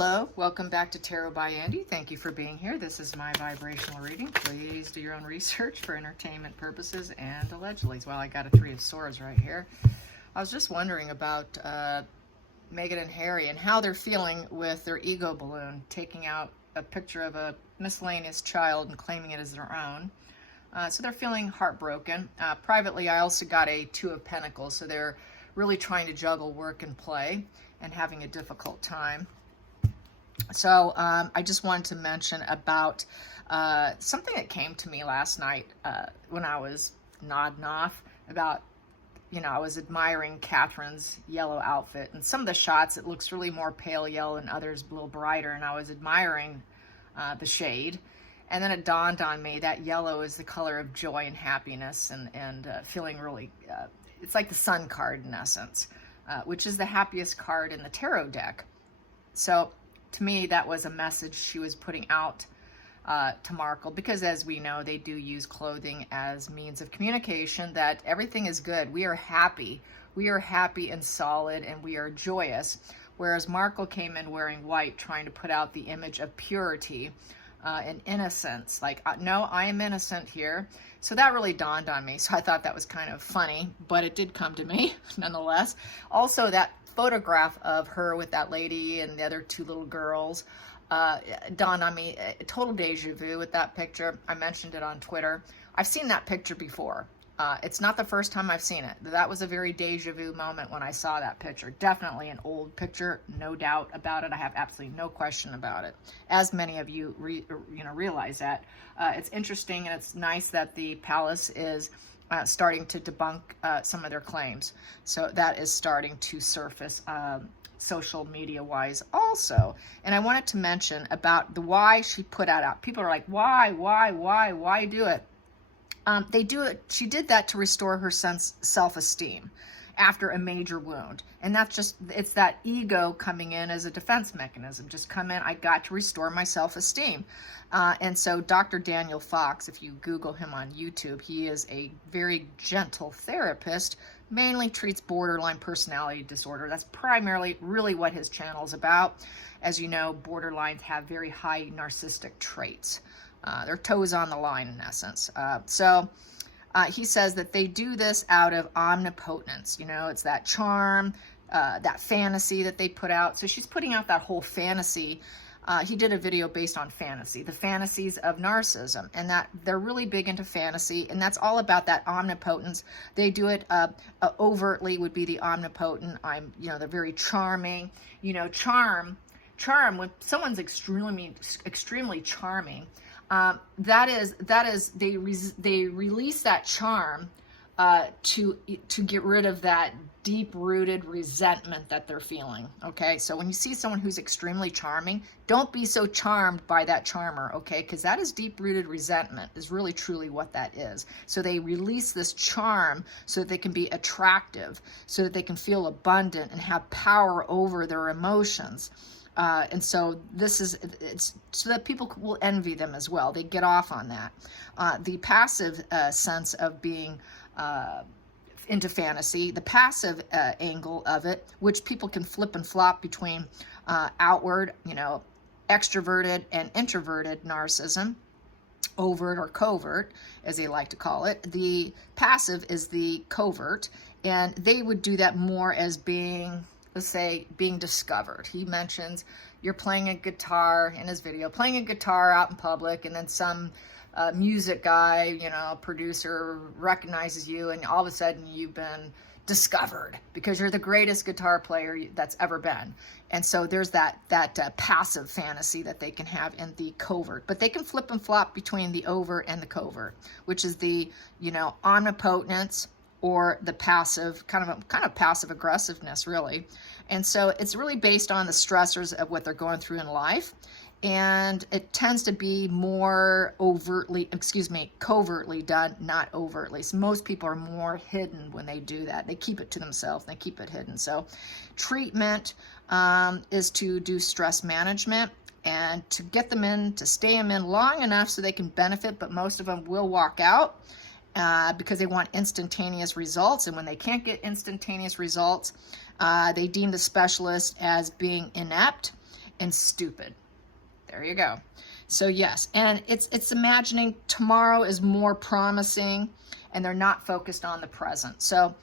Hello, welcome back to Tarot by Andy. Thank you for being here. This is my vibrational reading. Please do your own research for entertainment purposes and allegedly. Well, I got a Three of Swords right here. I was just wondering about Meghan and Harry and how they're feeling with their ego balloon, taking out a picture of a miscellaneous child and claiming it as their own. So they're feeling heartbroken. Privately, I also got a Two of Pentacles, so they're really trying to juggle work and play and having a difficult time. So I just wanted to mention about something that came to me last night when I was nodding off about, I was admiring Catherine's yellow outfit. And some of the shots, it looks really more pale yellow and others a little brighter. And I was admiring the shade. And then it dawned on me that yellow is the color of joy and happiness and feeling really, it's like the sun card in essence, which is the happiest card in the tarot deck. So to me, that was a message she was putting out to Markle, because as we know, they do use clothing as means of communication, that everything is good. We are happy. We are happy and solid, and we are joyous. Whereas Markle came in wearing white, trying to put out the image of purity and innocence. Like, no, I am innocent here. So that really dawned on me. So I thought that was kind of funny, but it did come to me nonetheless. Also, that photograph of her with that lady and the other two little girls dawned on me. A total deja vu with that picture. I mentioned it on Twitter. I've seen that picture before. It's not the first time I've seen it. That was a very deja vu moment when I saw that picture. Definitely an old picture, no doubt about it. I have absolutely no question about it. As many of you realize that. It's interesting, and it's nice that the palace is starting to debunk some of their claims. So that is starting to surface social media wise also. And I wanted to mention about the why she put that out. People are like, why do it? They do it. She did that to restore her self-esteem after a major wound. And that's just, it's that ego coming in as a defense mechanism. Just come in, I got to restore my self-esteem. And so Dr. Daniel Fox, if you Google him on YouTube, he is a very gentle therapist, mainly treats borderline personality disorder. That's primarily really what his channel is about. As you know, borderlines have very high narcissistic traits. Their toes on the line in essence. He says that they do this out of omnipotence. It's that charm, that fantasy that they put out. So she's putting out that whole fantasy. He did a video based on fantasy, the fantasies of narcissism, and that they're really big into fantasy, and that's all about that omnipotence. They do it overtly would be the omnipotent. They're very charming. Charm. When someone's extremely charming. That is they release that charm to get rid of that deep-rooted resentment that they're feeling. Okay, so when you see someone who's extremely charming, don't be so charmed by that charmer. Okay, because that is deep-rooted resentment, is really truly what that is. So they release this charm so that they can be attractive, so that they can feel abundant and have power over their emotions. And so it's so that people will envy them as well. They get off on that. The passive sense of being into fantasy, the passive angle of it, which people can flip and flop between outward, extroverted and introverted narcissism, overt or covert, as they like to call it. The passive is the covert, and they would do that more as being, let's say, being discovered. He mentions you're playing a guitar in his video, playing a guitar out in public, and then some music guy, producer recognizes you, and all of a sudden you've been discovered because you're the greatest guitar player that's ever been. And so there's that passive fantasy that they can have in the covert, but they can flip and flop between the overt and the covert, which is the omnipotence, or the passive, kind of passive aggressiveness, really. And so it's really based on the stressors of what they're going through in life. And it tends to be more covertly done, not overtly. So most people are more hidden when they do that. They keep it to themselves, they keep it hidden. So treatment is to do stress management and to get them in, to stay them in long enough so they can benefit, but most of them will walk out. Because they want instantaneous results. And when they can't get instantaneous results, they deem the specialist as being inept and stupid. There you go. So yes, and it's imagining tomorrow is more promising, and they're not focused on the present. So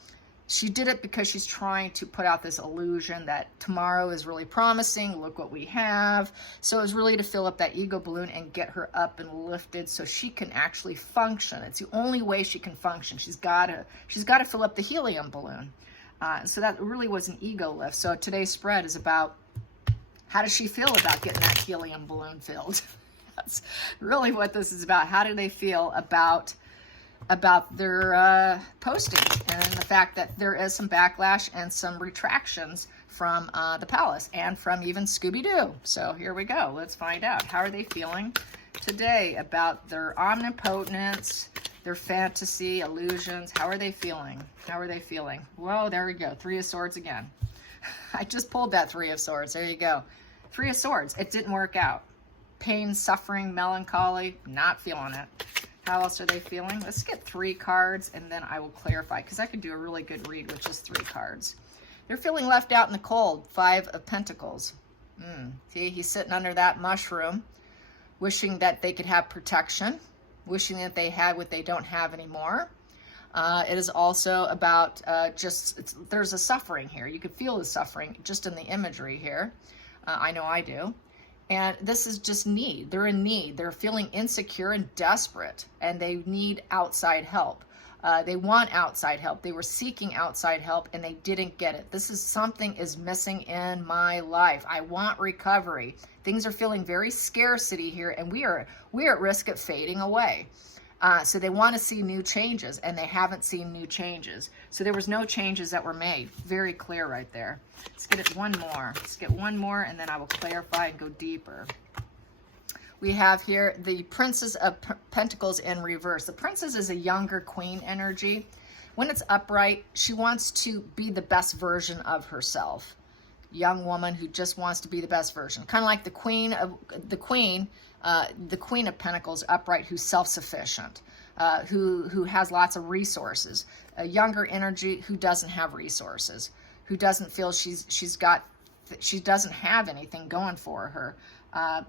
she did it because she's trying to put out this illusion that tomorrow is really promising. Look what we have. So it's really to fill up that ego balloon and get her up and lifted so she can actually function. It's the only way she can function. She's got to fill up the helium balloon. So that really was an ego lift. So today's spread is about how does she feel about getting that helium balloon filled? That's really what this is about. How do they feel about their posting, and the fact that there is some backlash and some retractions from the palace and from even Scooby-Doo. So here we go. Let's find out. How are they feeling today about their omnipotence, their fantasy, illusions? How are they feeling? How are they feeling? Whoa, there we go. Three of Swords again. I just pulled that Three of Swords. There you go. Three of Swords. It didn't work out. Pain, suffering, melancholy, not feeling it. How else are they feeling? Let's get 3 cards, and then I will clarify, because I could do a really good read with just 3 cards. They're feeling left out in the cold. 5 of Pentacles. See, he's sitting under that mushroom, wishing that they could have protection, wishing that they had what they don't have anymore. It is also about there's a suffering here. You could feel the suffering just in the imagery here. I know I do. And this is just need. They're in need. They're feeling insecure and desperate, and they need outside help. They want outside help. They were seeking outside help, and they didn't get it. This is something is missing in my life. I want recovery. Things are feeling very scarcity here, and we're at risk of fading away. So they want to see new changes, and they haven't seen new changes. So there was no changes that were made. Very clear right there. Let's get it one more. Let's get one more, and then I will clarify and go deeper. We have here the Princess of Pentacles in reverse. The Princess is a younger queen energy. When it's upright, she wants to be the best version of herself. Young woman who just wants to be the best version. Kind of like the Queen of Pentacles upright, who's self-sufficient, who has lots of resources. A younger energy who doesn't have resources, who doesn't feel she doesn't have anything going for her,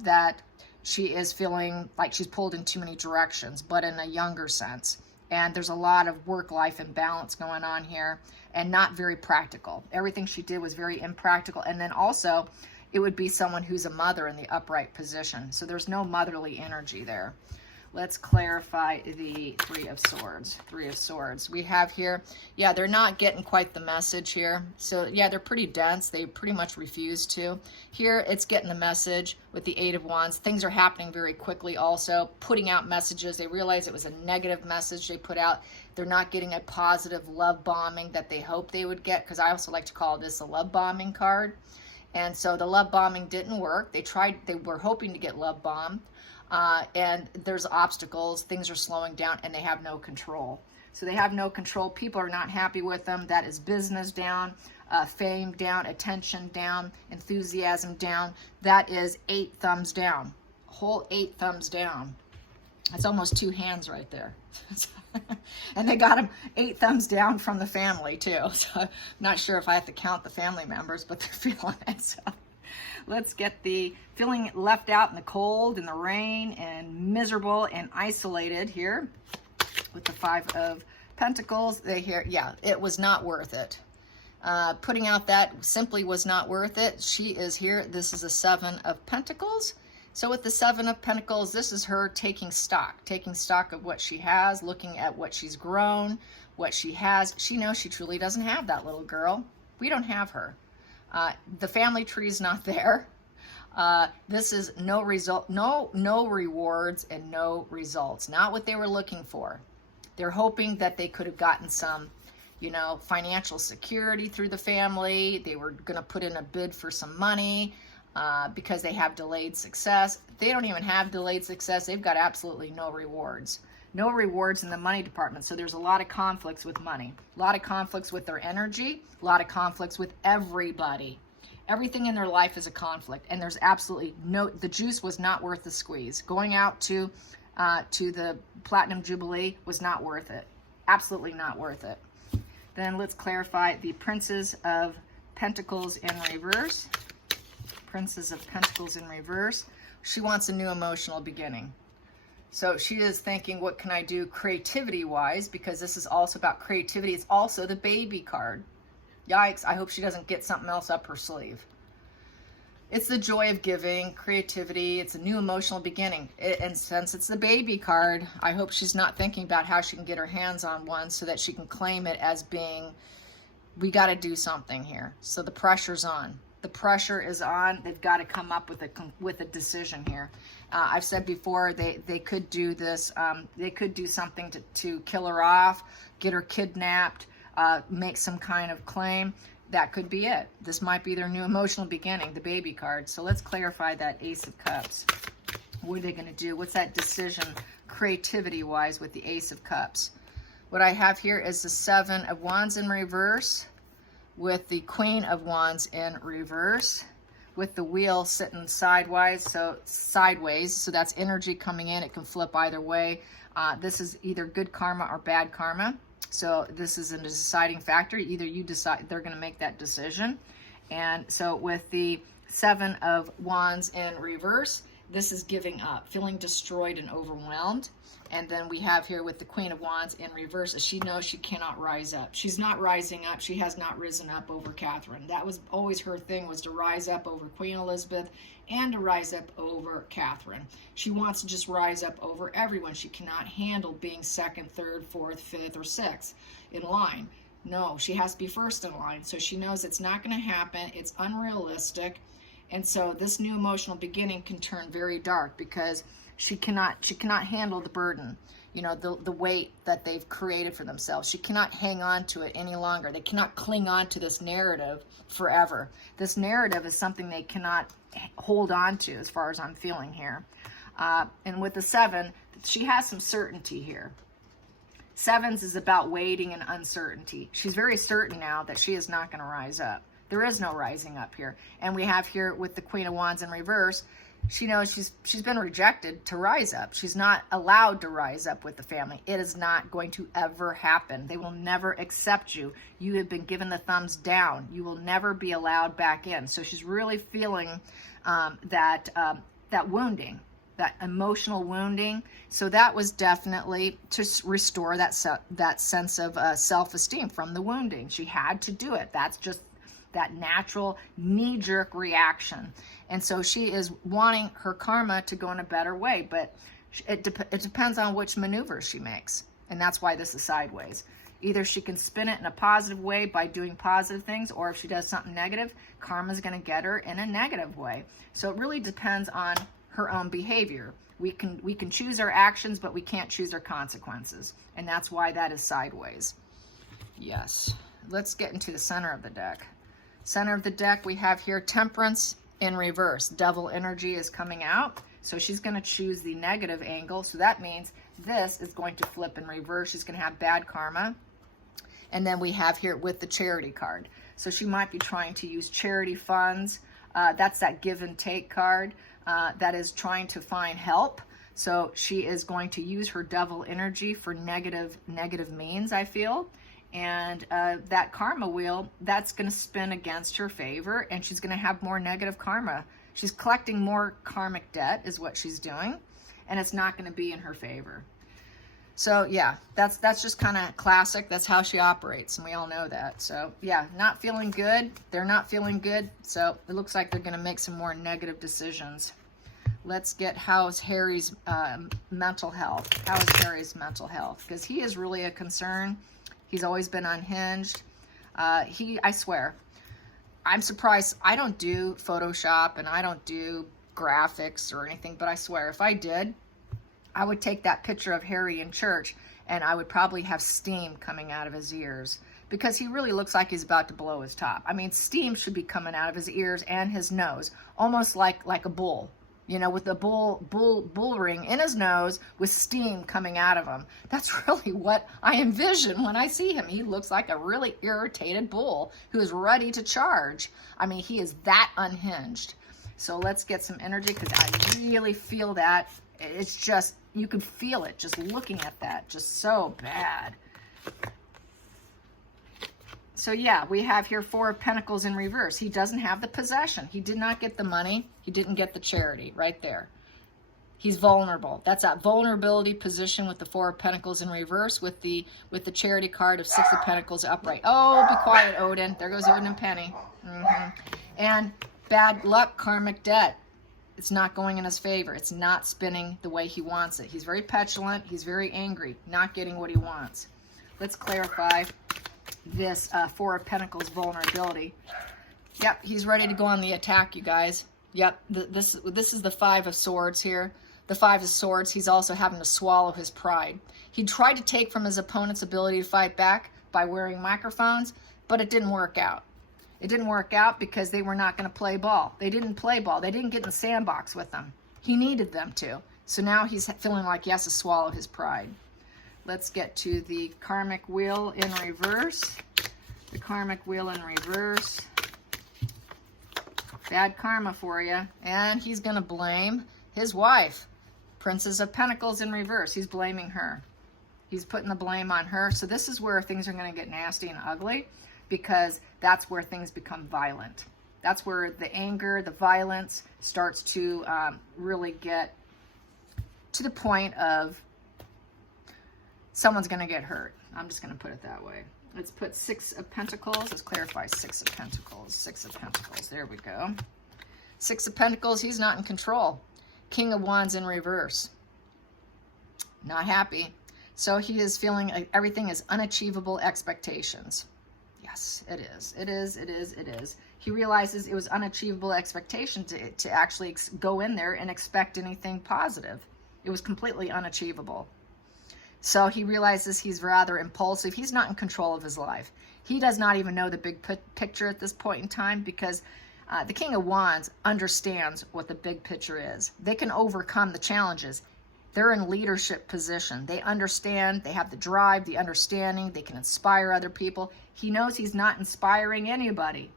that she is feeling like she's pulled in too many directions, but in a younger sense. And there's a lot of work-life imbalance going on here, and not very practical. Everything she did was very impractical. And then also, it would be someone who's a mother in the upright position. So there's no motherly energy there. Let's clarify the Three of Swords. Three of Swords. We have here, yeah, they're not getting quite the message here. So yeah, they're pretty dense. They pretty much refuse to. Here, it's getting the message with the Eight of Wands. Things are happening very quickly also. Putting out messages. They realize it was a negative message they put out. They're not getting a positive love bombing that they hoped they would get, because I also like to call this a love bombing card. And so the love bombing didn't work. They were hoping to get love bombed. And there's obstacles, things are slowing down, and they have no control. So they have no control. People are not happy with them. That is business down, fame down, attention down, enthusiasm down. That is 8 thumbs down, whole 8 thumbs down. That's almost 2 hands right there. And they got them 8 thumbs down from the family too. So I'm not sure if I have to count the family members, but they're feeling it. So let's get the feeling left out in the cold and the rain and miserable and isolated here with the Five of Pentacles. Yeah, it was not worth it. Putting out that simply was not worth it. She is here. This is a Seven of Pentacles. So with the Seven of Pentacles, this is her taking stock of what she has, looking at what she's grown, what she has. She knows she truly doesn't have that little girl. We don't have her. The family tree is not there. This is no result, no rewards and no results. Not what they were looking for. They're hoping that they could have gotten some, financial security through the family. They were going to put in a bid for some money because they have delayed success. They don't even have delayed success. They've got absolutely no rewards. No rewards in the money department. So there's a lot of conflicts with money, a lot of conflicts with their energy, a lot of conflicts with everybody. Everything in their life is a conflict, and there's absolutely the juice was not worth the squeeze. Going out to the Platinum Jubilee was not worth it. Absolutely not worth it. Then let's clarify the Princes of Pentacles in reverse. Princess of Pentacles in reverse. She wants a new emotional beginning. So she is thinking, what can I do creativity-wise? Because this is also about creativity. It's also the baby card. Yikes, I hope she doesn't get something else up her sleeve. It's the joy of giving, creativity. It's a new emotional beginning. And since it's the baby card, I hope she's not thinking about how she can get her hands on one so that she can claim it as being, we got to do something here. So the pressure's on. The pressure is on. They've got to come up with a decision here. I've said before, they could do this. They could do something to kill her off, get her kidnapped, make some kind of claim. That could be it. This might be their new emotional beginning, the baby card. So let's clarify that Ace of Cups. What are they going to do? What's that decision creativity-wise with the Ace of Cups? What I have here is the Seven of Wands in reverse with the Queen of Wands in reverse with the Wheel sitting sideways. So that's energy coming in. It can flip either way. This is either good karma or bad karma. So this is a deciding factor. Either you decide, they're going to make that decision. And so with the Seven of Wands in reverse, this is giving up, feeling destroyed and overwhelmed. And then we have here with the Queen of Wands in reverse, she knows she cannot rise up. She's not rising up. She has not risen up over Catherine. That was always her thing, was to rise up over Queen Elizabeth and to rise up over Catherine. She wants to just rise up over everyone. She cannot handle being second, third, fourth, fifth, or sixth in line. No, she has to be first in line. So she knows it's not going to happen. It's unrealistic. And so this new emotional beginning can turn very dark because she cannot handle the burden, you know, the weight that they've created for themselves. She cannot hang on to it any longer. They cannot cling on to this narrative forever. This narrative is something they cannot hold on to, as far as I'm feeling here. And with the Seven, she has some certainty here. Sevens is about waiting and uncertainty. She's very certain now that she is not going to rise up. There is no rising up here. And we have here with the Queen of Wands in reverse, she knows she's been rejected to rise up. She's not allowed to rise up with the family. It is not going to ever happen. They will never accept you. You have been given the thumbs down. You will never be allowed back in. So she's really feeling that wounding, that emotional wounding. So that was definitely to restore that sense of self-esteem from the wounding. She had to do it. That's just that natural knee-jerk reaction. And so she is wanting her karma to go in a better way, but it depends on which maneuvers she makes. And that's why this is sideways. Either she can spin it in a positive way by doing positive things, or if she does something negative, karma's going to get her in a negative way. So it really depends on her own behavior. We can choose our actions, but we can't choose our consequences. And that's why that is sideways. Yes. Let's get into the center of the deck. Center of the deck, we have here Temperance in reverse. Devil energy is coming out. So she's going to choose the negative angle. So that means this is going to flip in reverse. She's going to have bad karma. And then we have here with the Charity card. So she might be trying to use charity funds. That's that give and take card that is trying to find help. So she is going to use her devil energy for negative means, I feel. And that karma wheel, that's going to spin against her favor, and she's going to have more negative karma. She's collecting more karmic debt is what she's doing, and it's not going to be in her favor. So yeah, that's just kind of classic. That's how she operates, and we all know that. So yeah, not feeling good. They're not feeling good. So it looks like they're going to make some more negative decisions. Let's get how's Harry's mental health. How is Harry's mental health? Because he is really a concern. He's always been unhinged. I swear, I'm surprised. I don't do Photoshop and I don't do graphics or anything, but I swear if I did, I would take that picture of Harry in church and I would probably have steam coming out of his ears because he really looks like he's about to blow his top. I mean, steam should be coming out of his ears and his nose, almost like a bull. You know, with the bull ring in his nose with steam coming out of him. That's really what I envision when I see him. He looks like a really irritated bull who is ready to charge. I mean, he is that unhinged. So let's get some energy because I really feel that. It's just, you can feel it just looking at that. Just so bad. So yeah, we have here 4 of Pentacles in reverse. He doesn't have the possession. He did not get the money. He didn't get the charity right there. He's vulnerable. That's that vulnerability position with the 4 of Pentacles in reverse with the charity card of 6 of Pentacles upright. Oh, be quiet, Odin. There goes Odin and Penny. And bad luck, karmic debt. It's not going in his favor. It's not spinning the way he wants it. He's very petulant. He's very angry, not getting what he wants. Let's clarify this 4 of Pentacles vulnerability. Yep, he's ready to go on the attack, you guys. Yep, this is the 5 of Swords here. The 5 of Swords, he's also having to swallow his pride. He tried to take from his opponent's ability to fight back by wearing microphones, but it didn't work out. It didn't work out because they were not going to play ball. They didn't play ball. They didn't get in the sandbox with them. He needed them to. So now he's feeling like he has to swallow his pride. Let's get to the karmic wheel in reverse. The karmic wheel in reverse. Bad karma for you. And he's going to blame his wife. Princess of Pentacles in reverse. He's blaming her. He's putting the blame on her. So this is where things are going to get nasty and ugly, because that's where things become violent. That's where the anger, the violence starts to really get to the point of someone's going to get hurt. I'm just going to put it that way. Let's put 6 of Pentacles. Let's clarify 6 of Pentacles. 6 of Pentacles. There we go. 6 of Pentacles, he's not in control. King of Wands in reverse. Not happy. So he is feeling everything is unachievable expectations. Yes, it is. It is, it is, it is. He realizes it was unachievable expectation to actually go in there and expect anything positive. It was completely unachievable. So he realizes he's rather impulsive. He's not in control of his life. He does not even know the big picture at this point in time, because the King of Wands understands what the big picture is. They can overcome the challenges. They're in leadership position. They understand. They have the drive, the understanding. They can inspire other people. He knows he's not inspiring anybody.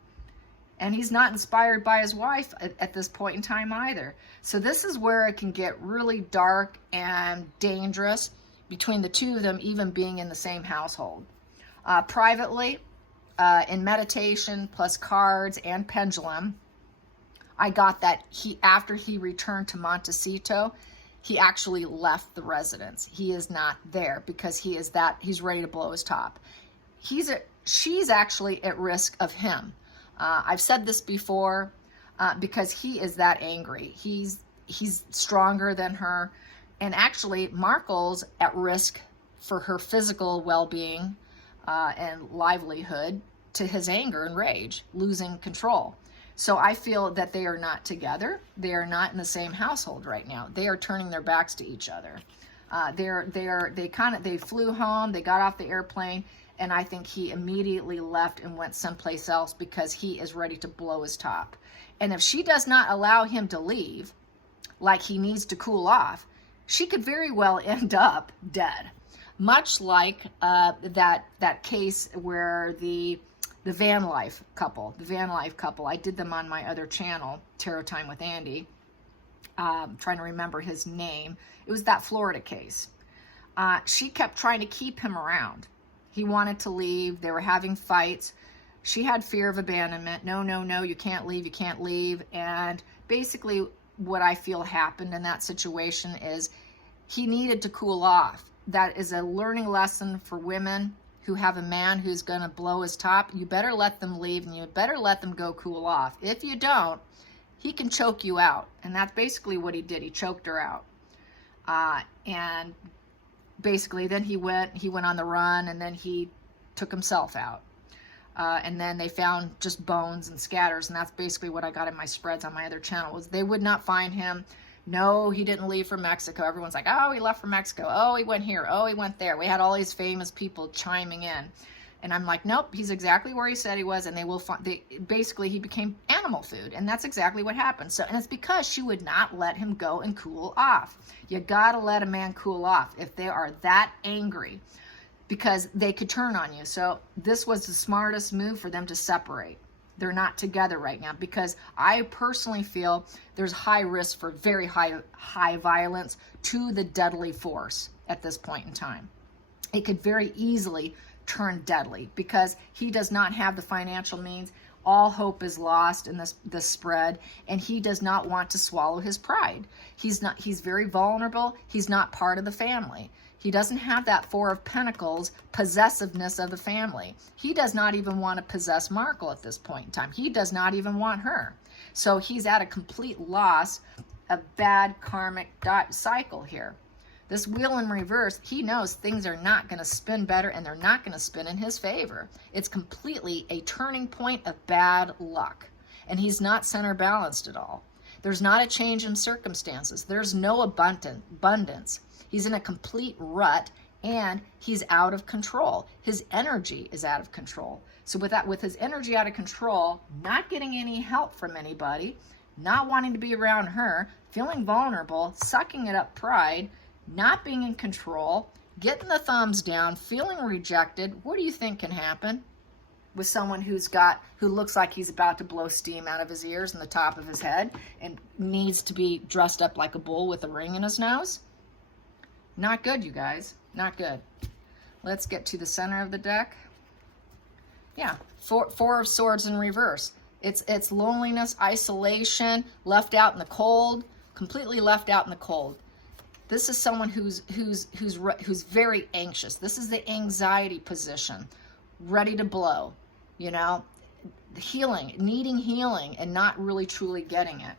And he's not inspired by his wife at this point in time either. So this is where it can get really dark and dangerous between the two of them even being in the same household. Privately, in meditation plus cards and pendulum, I got that after he returned to Montecito, he actually left the residence. He is not there because he's ready to blow his top. She's actually at risk of him. I've said this before, because he is that angry. He's stronger than her. And actually, Markle's at risk for her physical well-being and livelihood to his anger and rage, losing control. So I feel that they are not together. They are not in the same household right now. They are turning their backs to each other. They flew home. They got off the airplane, and I think he immediately left and went someplace else because he is ready to blow his top. And if she does not allow him to leave, like he needs to cool off, she could very well end up dead. Much like that case where the Van Life couple, I did them on my other channel, Tarot Time with Andy. Trying to remember his name. It was that Florida case. She kept trying to keep him around. He wanted to leave. They were having fights. She had fear of abandonment. No, no, no, you can't leave, you can't leave. And basically what I feel happened in that situation is he needed to cool off. That is a learning lesson for women who have a man who's going to blow his top. You better let them leave, and you better let them go cool off. If you don't, he can choke you out. And that's basically what he did. He choked her out. And basically then he went on the run, and then he took himself out. And then they found just bones and scatters, and that's basically what I got in my spreads on my other channel, was they would not find him. No, he didn't leave for Mexico. Everyone's like, oh, he left for Mexico. Oh, he went here. Oh, he went there. We had all these famous people chiming in. And I'm like, nope, he's exactly where he said he was, and they will find, basically he became animal food, and that's exactly what happened. So, and it's because she would not let him go and cool off. You gotta let a man cool off if they are that angry, because they could turn on you. So this was the smartest move for them to separate. They're not together right now, because I personally feel there's high risk for very high violence to the deadly force at this point in time. It could very easily turn deadly because he does not have the financial means. All hope is lost in this spread, and he does not want to swallow his pride. He's very vulnerable. He's not part of the family. He doesn't have that Four of Pentacles possessiveness of the family. He does not even want to possess Markle at this point in time. He does not even want her. So he's at a complete loss, a bad karmic cycle here. This wheel in reverse, he knows things are not going to spin better, and they're not going to spin in his favor. It's completely a turning point of bad luck, and he's not center balanced at all. There's not a change in circumstances. There's no abundance. He's in a complete rut, and he's out of control. His energy is out of control. So with his energy out of control, not getting any help from anybody, not wanting to be around her, feeling vulnerable, sucking it up pride, not being in control, getting the thumbs down, feeling rejected, what do you think can happen with someone who looks like he's about to blow steam out of his ears and the top of his head and needs to be dressed up like a bull with a ring in his nose? Not good, you guys. Not good. Let's get to the center of the deck. Yeah, Four of Swords in reverse. It's loneliness, isolation, left out in the cold, completely left out in the cold. This is someone who's very anxious. This is the anxiety position, ready to blow, you know, healing, needing healing and not really truly getting it.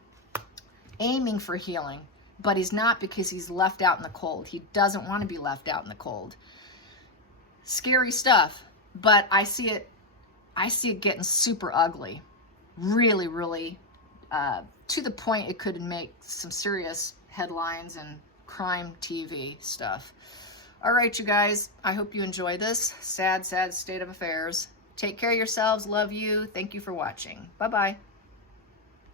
Aiming for healing, but he's not because he's left out in the cold. He doesn't want to be left out in the cold. Scary stuff, but I see it getting super ugly. Really, really, to the point it could make some serious headlines and crime TV stuff. All right, you guys, I hope you enjoy this sad state of affairs. Take care of yourselves. Love you. Thank you for watching. Bye-bye.